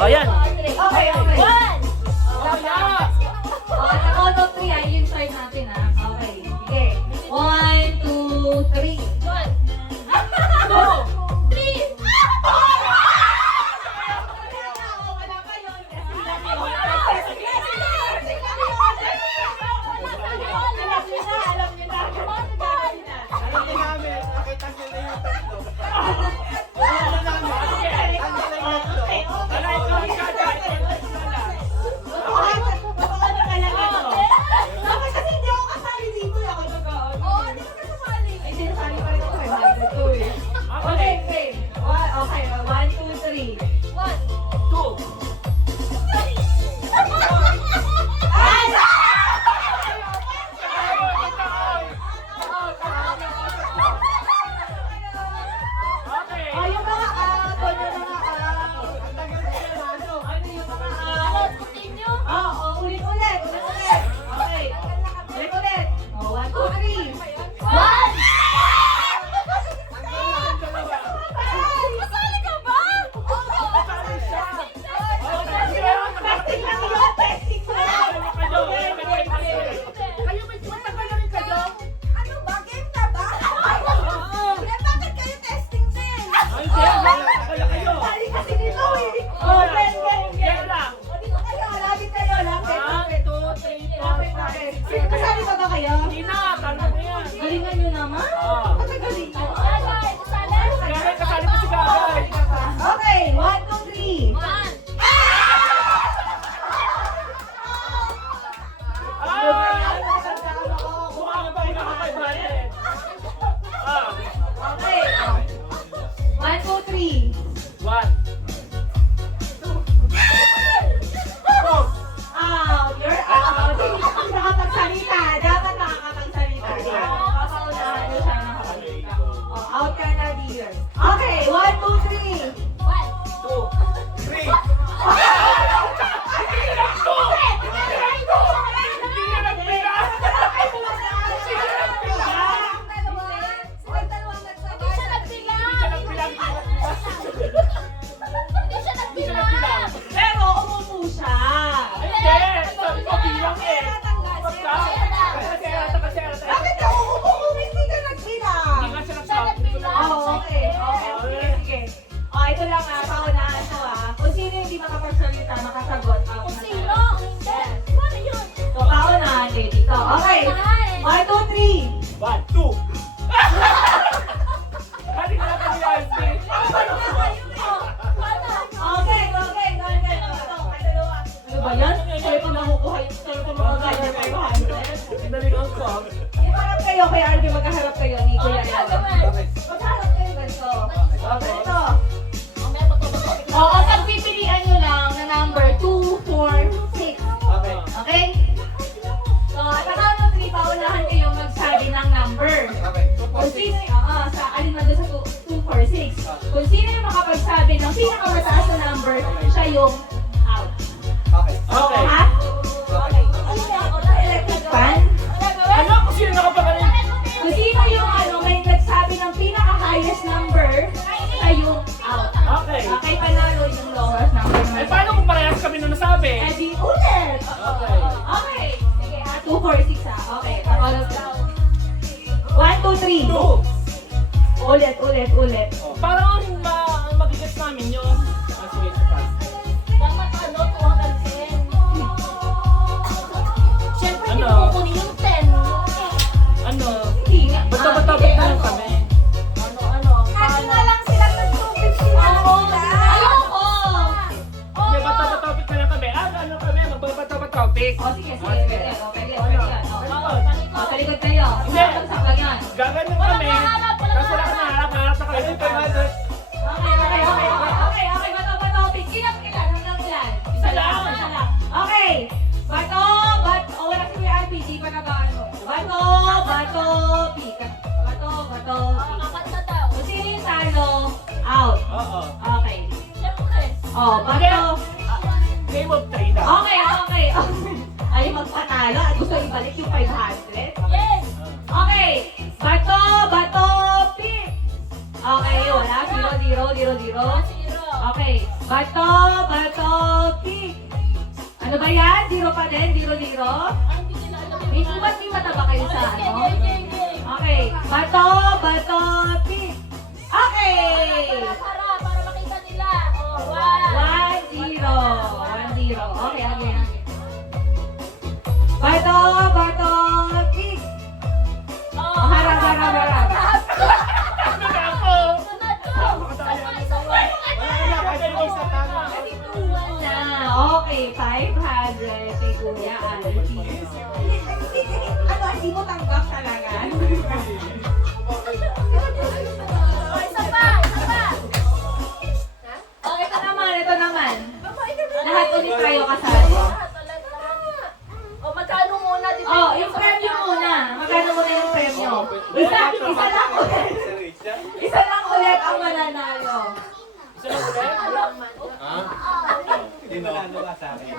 O yan. Okay, okay. One! Sa count of 3, ay yung start natin ha. Okay. Sige. 1, 2, 3. One! Two! Three! Alam niyo na. Alam niyo namin, nakita niyo na yung tatlo. Alam niyo namin, tanda na yung tatlo. Ano ito? Dapat kasi hindi ako kasali dito. Ako nag-aon. Oo, hindi ka kasali. Ay, sinasali pa rin ako. 500 eh. Okay, okay. Okay, 1, 2, 3. One! Two! Okay. Oh, yung mga out, yung mga out. Ang tagal ko yung ano. Ano yung mga Ano, out? continue? Oo, ulit-ulit. Ulit-ulit. Okay. Ulit-ulit. Oh, 1, 2, 3. One! Ang dalawa. Kasali ka ba? Kasali siya. Testing lang yun. Testing lang. Kayo, kayo may matagal na rin kayo. Ano ba? Game na ba? Eh, bakit kayo testing din? Ay, kaya kayo. Sali kasi dito eh. Oh, Oh, Ben, Ben, Ben. yan lang. O, dito kayo. Lapit kayo. Lapit, One, lapit. two, three, four, Lapit, five, lapit. six, Sino kasali pa ba kayo? Hindi na, talo na yan. Galingan nyo naman. Oo. Patagaling nyo. Gagay, kasali? Gagay, kasali pa si Gagay. Okay, 1, 2, 3. One! Mukha ka pa pinaka-500. Ah, Okay. 1, 2, 3. one. Two. Out. You're out. Hindi ka nakakapagsalita. Dapat nakakapagsalita. Papaunahan nyo siya nakakapagsalita. Oh, out ka na, dear. Okay, 1, 2, 3. One! Two. Three. Hindi na nagpila. Hindi siya nagbilang! Hindi siya Hindi siya nagbilang! nagpila. Pero umupo siya. Hindi. Sabi ko bilang eh. Basta. Kasi Bakit ka umupo kung hindi ka nagbilang? Hindi nga siya nagsabi. Oh, okay. Okay, sige, sige. Oh, ito lang paunahan to Kung sino hindi makapagsalita, makasagot. Kung sino? Hindi. Paano yun? So, paunahan din dito. Okay. 1, 2, 3. One, two. Hali ka na kami Alfie. Okay, okay. Ganyan. Ay, dalawa. Ano ba yan? Sa'yo pa nakukuha yung sa'yo pa mga ganyan 500. Dali ang song. Iparap kayo kay Arby, magkaharap kayo ni Kuya Okay, Yan. gawin. Magkaharap kayo ganito. Ganito. Mamaya pagpapapit. Oo, pagpipilian nyo lang na number 2, 4, 6. Okay. Okay? So, at the count of 3, paunahan kayong magsabi ng number. Okay. Kung sino, sa alin na doon sa 2, 4, 6. Kung sino yung makapagsabi ng pinakamataas na number, siya yung out. Okay. Okay. Ha? Okay. Electric fan? Ano kung sino nakapagaling? Kung sino yung may nagsabi ng pinaka-highest number, siya yung out. Okay. Okay, panalo yung lowest number. Eh, paano kung parehas kami na nasabi? Eh, di ulit. Okay. Okay. Sige, 2, 4, 6 Okay, pakolog lang. 1, 2, 3. Two. Ulit, ulit, ulit. Parang ang magigets namin yun. Ah, sige, isa pa. Dapat ano, 210. Siyempre, hindi Ano? mo kunin yung 10. Ano? Hindi nga. Basta-basta na lang kami. Ano? Kasi na lang sila ng 250 na Oo. Ayoko! Hindi, bata-topic na lang kami. Ano kami? Magbabata-topic. O, sige, sige. Pwede yan. O, pwede yan. Pwede yan. Oo. O, sa likod kayo. Hindi. Saksak lang yan. Gaganyan kami. Kaso lang naharap na Ano kami. yung 500? Okay, okay, okay. Okay, okay. Bato, topic. Ilan? Hanggang ilan? Isa lang. Isa lang. Okay. Bato, wala si Kuya RPG pa na ba ano? Bato, pika. Bato, pika. Apat na daw. Kung sino yung talo, out. Oo. Okay. Siyempre. Oh, bato. Game of 3 daw. Okay, okay. Ay, magpatalo at gusto ibalik yung 500. Yes! Okay. Bato, pick. Okay, wala. 0, 0, 0, 0. Zero. Okay. Bato, pick. Ano ba yan? 0 pa din? 0-0? May ba't may mata ba kayo sa ano? Okay. Bato, pick. Okay! Para makita nila. Oh, 1-0. 1-0. Okay, again. Bato, pick. Oh, Harap. Ano na ako? Wala na, kasi may isa tama. Na. Okay, 500 kay Kuya Alvin. Ano, hindi mo tanggap talaga? Oh, isa pa. Oh, ito naman. Lahat ulit kayo kasali. Oh, magkano muna? Oh, yung premyo muna. Magkano muna yung premyo? Isa lang ulit ang mananalo. Isa lang ulit? Hindi mo ka sa akin.